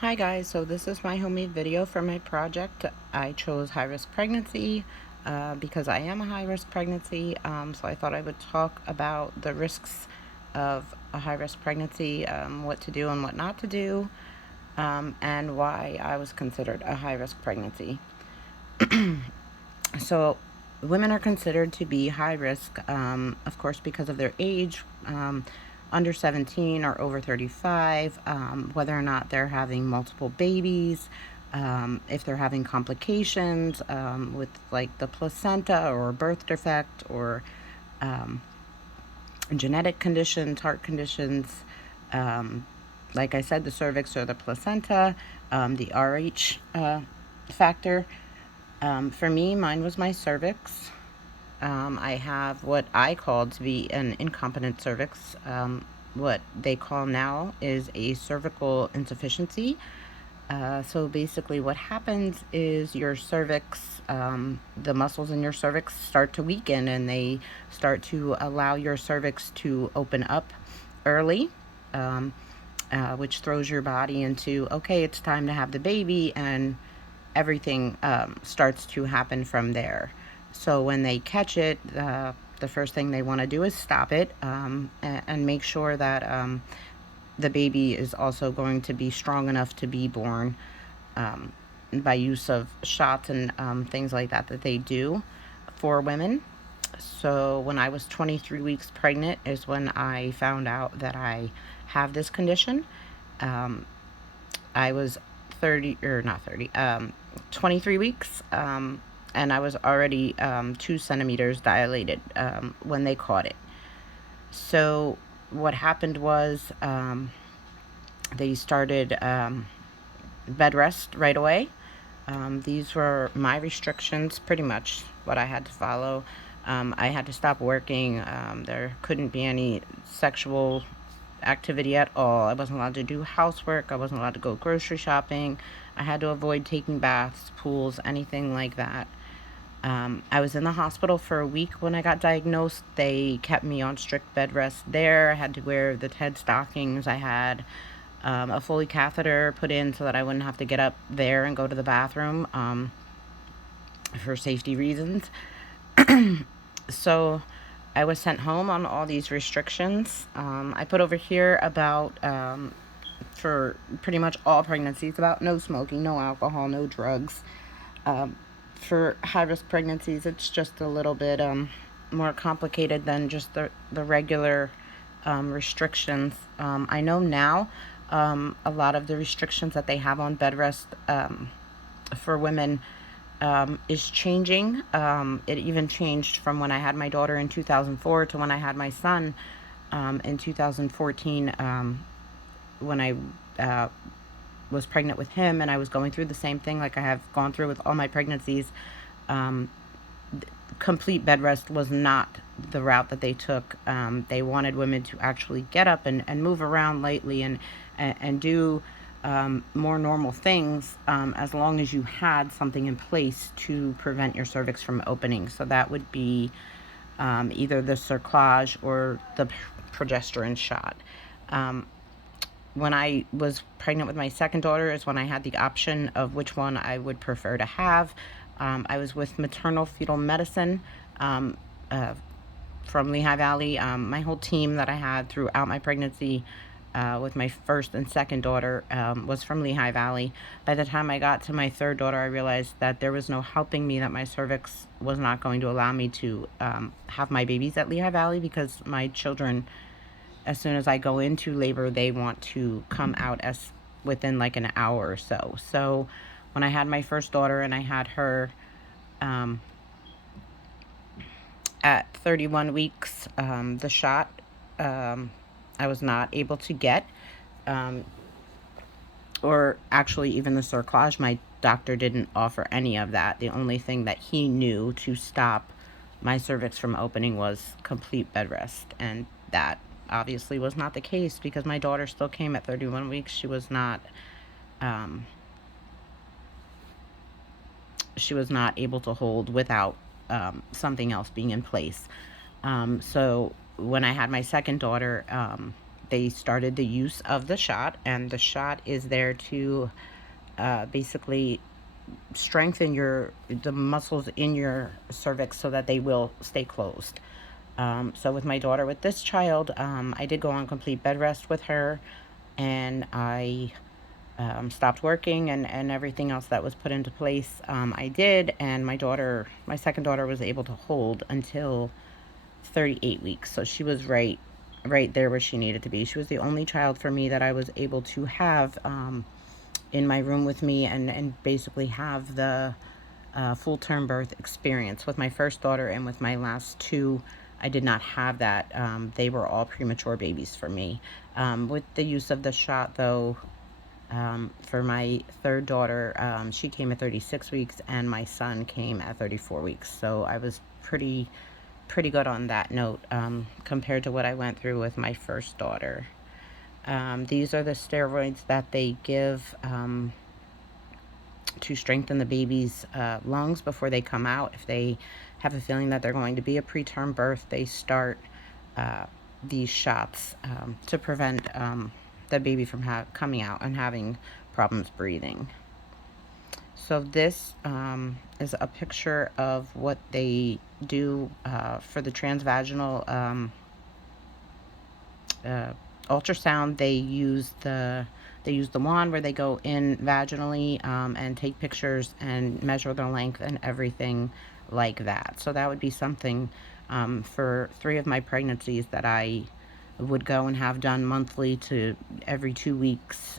Hi guys, so this is my homemade video for my project. I chose high-risk pregnancy because I am a high-risk pregnancy, so I thought I would talk about the risks of a high-risk pregnancy, what to do and what not to do, and why I was considered a high-risk pregnancy. So women are considered to be high risk, of course, because of their age, under 17 or over 35, whether or not they're having multiple babies, if they're having complications with like the placenta or birth defect or genetic conditions, heart conditions. Um, like I said, the cervix or the placenta, the RH factor. For me, mine was my cervix. I have what I call to be an incompetent cervix. What they call now is a cervical insufficiency. So basically, what happens is your cervix, the muscles in your cervix start to weaken and they start to allow your cervix to open up early, um, which throws your body into, okay, it's time to have the baby, and everything starts to happen from there. So when they catch it, the first thing they want to do is stop it, and make sure that the baby is also going to be strong enough to be born, um, by use of shots and things like that that they do for women. So when I was 23 weeks pregnant is when I found out that I have this condition. Um, I was 30, or not 30, 23 weeks, and I was already 2 centimeters dilated when they caught it. So what happened was they started bed rest right away. These were my restrictions, pretty much what I had to follow. I had to stop working. There couldn't be any sexual activity at all. I wasn't allowed to do housework. I wasn't allowed to go grocery shopping. I had to avoid taking baths, pools, anything like that. I was in the hospital for a week when I got diagnosed. They kept me on strict bed rest there. I had to wear the TED stockings. I had a Foley catheter put in so that I wouldn't have to get up there and go to the bathroom, for safety reasons. So I was sent home on all these restrictions. I put over here about, for pretty much all pregnancies, about no smoking, no alcohol, no drugs. Um, for high risk pregnancies, it's just a little bit more complicated than just the regular restrictions. I know now a lot of the restrictions that they have on bed rest for women is changing. It even changed from when I had my daughter in 2004 to when I had my son in 2014, when I was pregnant with him, and I was going through the same thing like I have gone through with all my pregnancies. Um, Complete bed rest was not the route that they took. They wanted women to actually get up and move around lightly and do more normal things, as long as you had something in place to prevent your cervix from opening. So that would be either the cerclage or the progesterone shot. Um, when I was pregnant with my second daughter is when I had the option of which one I would prefer to have. I was with maternal fetal medicine, um, uh, from Lehigh Valley. My whole team that I had throughout my pregnancy, with my first and second daughter, was from Lehigh Valley. By the time I got to my third daughter, I realized that there was no helping me, that my cervix was not going to allow me to have my babies at Lehigh Valley, because my children, as soon as I go into labor, they want to come out as within like an hour or so. So when I had my first daughter and I had her um, at 31 weeks, the shot, um, I was not able to get, um, or actually even the cerclage. My doctor didn't offer any of that. The only thing that he knew to stop my cervix from opening was complete bed rest, and that obviously was not the case because my daughter still came at 31 weeks. Um, she was not able to hold without something else being in place. So when I had my second daughter, they started the use of the shot, and the shot is there to basically strengthen the muscles in your cervix so that they will stay closed. So with my daughter, with this child, I did go on complete bed rest with her, and I stopped working, and everything else that was put into place, I did. And my second daughter, was able to hold until 38 weeks. So she was right there where she needed to be. She was the only child for me that I was able to have in my room with me, and basically have the full term birth experience. With my first daughter and with my last two, I did not have that. They were all premature babies for me. With the use of the shot, though, for my third daughter, she came at 36 weeks, and my son came at 34 weeks. So I was pretty good on that note, compared to what I went through with my first daughter. These are the steroids that they give to strengthen the baby's lungs before they come out. If they have a feeling that they're going to be a preterm birth, they start these shots to prevent the baby from coming out and having problems breathing. So this is a picture of what they do for the transvaginal ultrasound. They use the wand where they go in vaginally and take pictures and measure the length and everything like that. So that would be something for 3 of my pregnancies that I would go and have done monthly to every 2 weeks,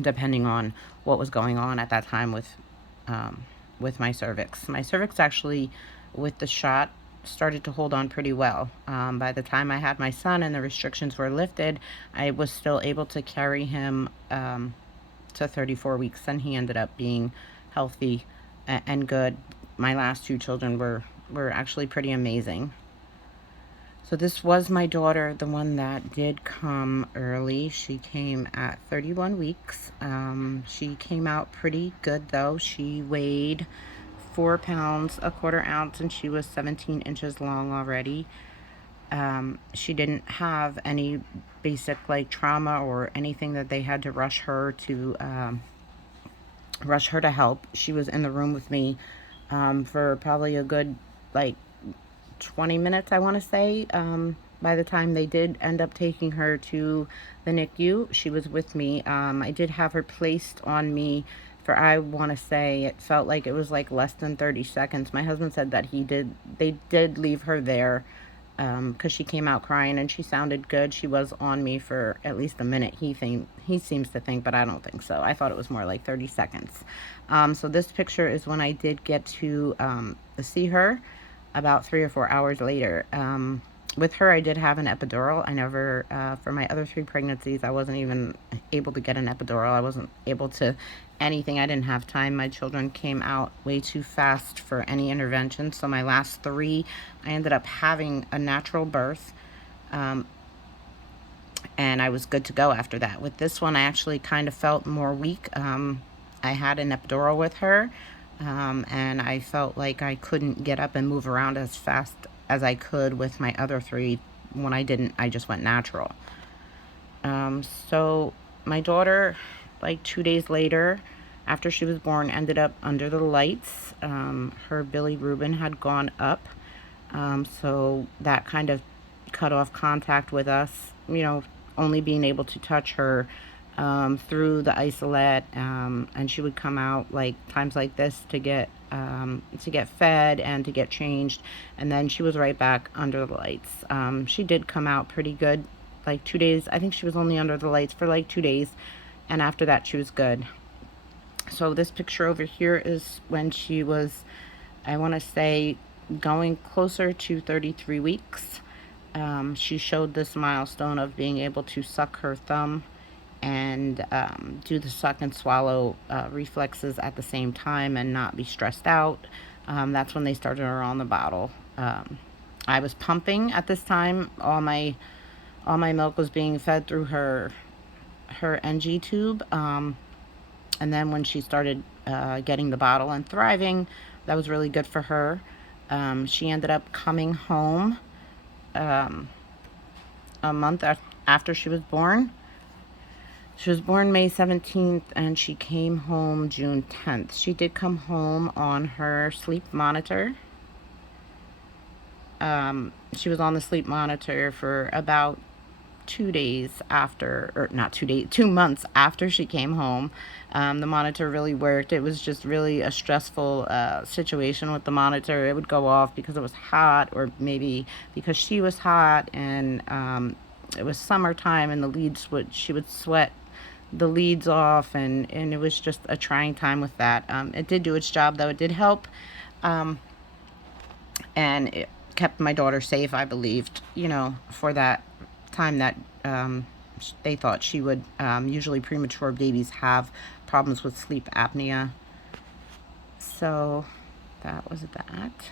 depending on what was going on at that time with my cervix. My cervix actually, with the shot, started to hold on pretty well. By the time I had my son and the restrictions were lifted, I was still able to carry him to 34 weeks, and he ended up being healthy and good. My last 2 children were actually pretty amazing. So this was my daughter, the one that did come early. She came at 31 weeks. She came out pretty good, though. She weighed 4 pounds, a quarter ounce, and she was 17 inches long already. She didn't have any basic like trauma or anything that they had to rush her to help. She was in the room with me for probably a good like 20 minutes, I want to say. By the time they did end up taking her to the NICU, she was with me. I did have her placed on me for, I want to say, it felt like it was like less than 30 seconds. My husband said that they did leave her there because she came out crying and she sounded good. She was on me for at least a minute, he seems to think, but I don't think so. I thought it was more like 30 seconds. So this picture is when I did get to see her about 3 or 4 hours later. With her, I did have an epidural. I never, for my other 3 pregnancies, I wasn't even able to get an epidural. I wasn't able to anything. I didn't have time. My children came out way too fast for any intervention. So my last 3, I ended up having a natural birth. And I was good to go after that. With this one, I actually kind of felt more weak. I had an epidural with her. And I felt like I couldn't get up and move around as fast as I could with my other 3. When I didn't, I just went natural. So my daughter, like 2 days later, after she was born, ended up under the lights. Her bilirubin had gone up. So that kind of cut off contact with us, only being able to touch her through the isolette, and she would come out like times like this to get fed and to get changed, and then she was right back under the lights. She did come out pretty good, like 2 days. I think she was only under the lights for like 2 days, and after that she was good. So this picture over here is when she was, I want to say, going closer to 33 weeks. She showed this milestone of being able to suck her thumb and do the suck and swallow reflexes at the same time and not be stressed out. That's when they started her on the bottle. I was pumping at this time. All my milk was being fed through her NG tube. And then when she started getting the bottle and thriving, that was really good for her. She ended up coming home a month after she was born. She was born May 17th and she came home June 10th. She did come home on her sleep monitor. She was on the sleep monitor for about 2 days after, or not 2 days, 2 months after she came home. The monitor really worked. It was just really a stressful situation with the monitor. It would go off because it was hot, or maybe because she was hot, and it was summertime, and she would sweat the leads off, and it was just a trying time with that. It did do its job, though. It did help. Um, and it kept my daughter safe, I believed, for that time that they thought she would. Usually premature babies have problems with sleep apnea. So that was that.